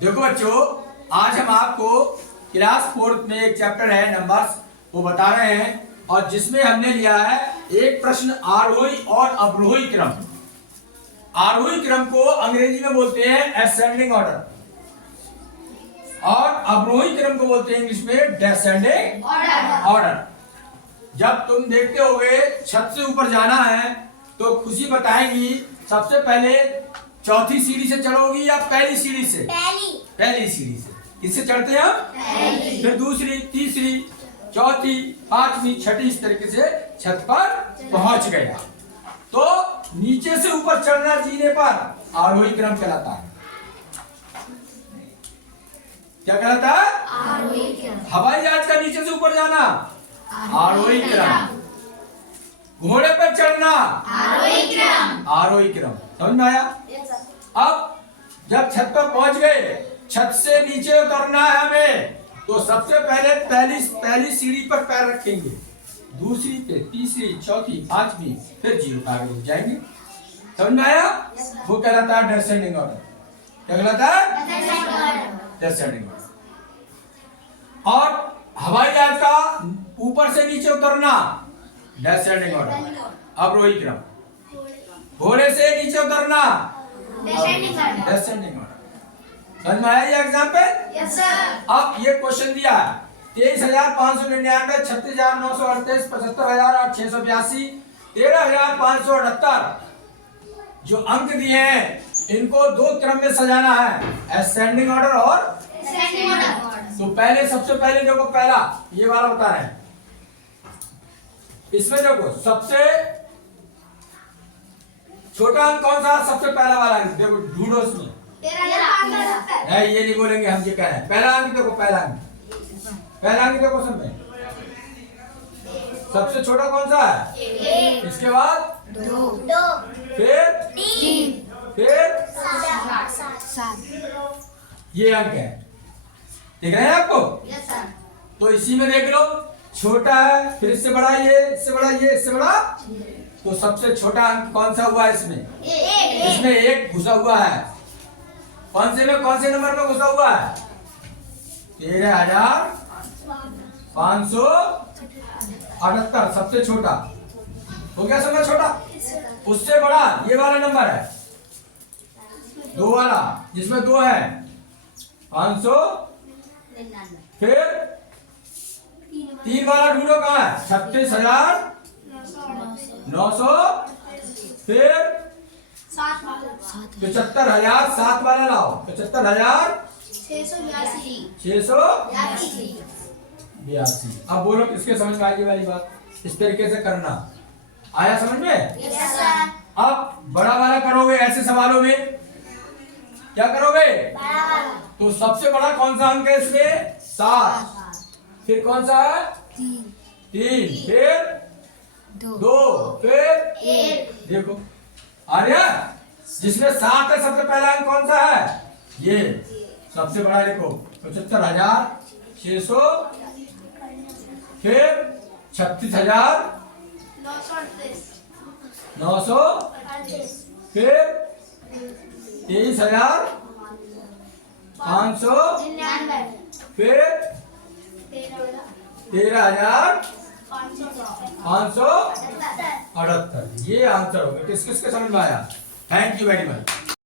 देखो बच्चों, आज हम आपको क्लास 4 में एक चैप्टर है नंबर्स वो बता रहे हैं और जिसमें हमने लिया है एक प्रश्न आरोही और अवरोही क्रम। आरोही क्रम को अंग्रेजी में बोलते हैं असेंडिंग ऑर्डर और अवरोही क्रम को बोलते हैं इंग्लिश में डिसेंडिंग ऑर्डर। जब तुम देखते होगे छत से ऊपर जाना है तो खुशी बताएंगी सबसे पहले चौथी सीढ़ी से चढ़ोगी या पहली सीढ़ी से? पहली सीढ़ी से। किससे चढ़ते हैं हम? फिर दूसरी, तीसरी, चौथी, पांचवी, छठी, इस तरीके से छत पर पहुंच गया। तो नीचे से ऊपर चढ़ना जीने पर आरोही क्रम कहलाता है। क्या कहलाता है? आरोही क्रम। हवाई जहाज का नीचे से ऊपर जाना आरोही क्रम। घोड़े पर चढ़ना आरोही क्रम। आरोही क्रम। समझ में आया? अब जब छत पर पहुंच गए, छत से नीचे उतरना है हमें, तो सबसे पहले पहली सीढ़ी पर पैर रखेंगे, दूसरी पे, तीसरी, चौथी, पांचवी, फिर जीरो पर आगे जाएंगे। समझ में आया? वो कहलाता है डिसेंडिंग ऑर्डर। क्या कहलाता है? Descending order. और हवाई जहाज का ऊपर से नीचे उतरना डिसेंडिंग ऑर्डर, अवरोही क्रम। घोड़े से नीचे उतरना डिसेंडिंग ऑर्डर। समझ में आया ये एग्जाम्पल? Yes sir. अब ये क्वेश्चन दिया है 23,599, 36,938, 75,682, 13,578 जो अंक दिए हैं इनको दो क्रम में सजाना है, असेंडिंग ऑर्डर और डिसेंडिंग ऑर्डर। तो पहले सबसे पहले देखो, पहला ये वाला बता रहे हैं। इसमें देखो सबसे छोटा अंक कौन सा? सबसे पहला वाला अंक देखो, ढूंढो इसमें। 13,570। ये नहीं बोलेंगे, हम ये कह रहे हैं। पहला अंक देखो, पहला अंक देखो सब में। सबसे छोटा कौन सा है? एक। इसके बाद दो। फिर तीन। फिर सात। ये अंक है, दिख रहे हैं आपको? Yes sir. तो इसी में देख लो, छोटा है, फिर इससे बड़ा ये, इससे बड़ा ये, इससे बड़ा, तो सबसे छोटा अंक कौन सा हुआ इसमें? एक। इसमें एक घुसा हुआ है। कौन से में, कौन से नंबर में घुसा हुआ है? 13,578, सबसे छोटा हो गया। सबसे छोटा, उससे बड़ा ये वाला नंबर है, दो वाला, जिसमें दो है 500, फिर तीन वाला ढूंढो कहाँ है? 36,900, फिर 75,000, सात वाला लाओ, 75,682। अब बोलो किसके समझ में आएगी वाली बात? इस तरीके से करना आया समझ में? Yes sir. अब बड़ा वाला करोगे ऐसे सवालों में, क्या करोगे? तो सबसे बड़ा कौन सा अंक है इसमें? 7, फिर कौन सा है? 3, फिर 2, फिर एक। देखो आ रहा, जिसमें 7 है सबसे पहला अंक कौन सा है? ये सबसे बड़ा देखो, 75,600, फिर 36,900, फिर 23,500, फिर 13,578। ये आंसर हो गया। किस किस के समझ में आया? Thank you very much.